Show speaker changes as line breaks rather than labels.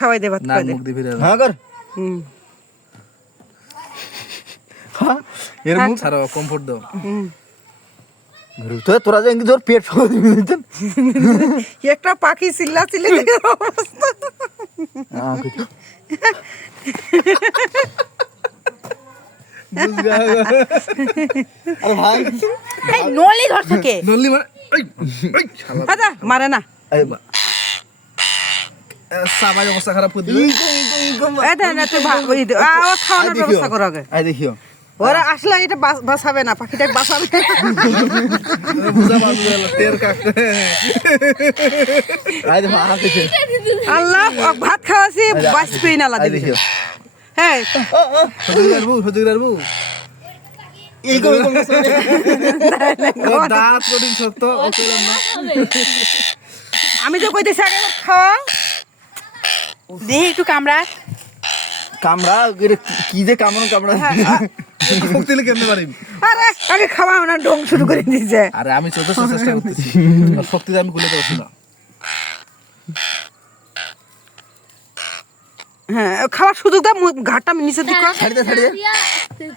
খাওয়াই দে ভাত
না
খাওয়াই দে।
মুখ ফিরে
হ্যাঁ কর।
হুম।
হ্যাঁ এর মুখ
ছাড়ো কমফোর্ট দাও।
হুম।
তো তোরা যে এঙ্কি তোর পেট ফাঁকা দিবি
একটা পাখি চিল্লা চিল্লি দেখার অবস্থা।
আরে ভাই।
এই নলি ধরছে কে
নল্লি মানে।
আচ্ছা মারে না।
সাবাই অবস্থা খারাপ করে দিবে।
এই দেন না তুই ভাগ ওই দে আ, ও খাওয়ানোর ব্যবস্থা করো আগে।
আই দেখিও।
ওরা আসলে এটা বাঁচাবে না বাঁচাবে
না,
দেখি
আল্লাহ ভাত খাওয়াছি বাঁচবেই না হ্যাঁ।
হজুর আরবু হজুর আরবু
এই কম কম
দাঁত কঠিন শক্ত ও কইলাম না।
আমি তো কইতেছি আগে খাওয়া।
দেখি একটু কামড়া
কামড়া কি- যে কামড় কামড়া
শক্তি কেমনে পারিম?
আরে আগে খাওয়া না ডং শুরু করে দিয়েছে।
আরে আমি চোদ্দশো চেষ্টা করতেছি। আর আমি গুলে পারছি না
হ্যাঁ খাওয়ার সুযোগ দাও মুখ- ঘাটটা নিচের দিকে কর।
ছাড়ি দে ছাড়ি দে।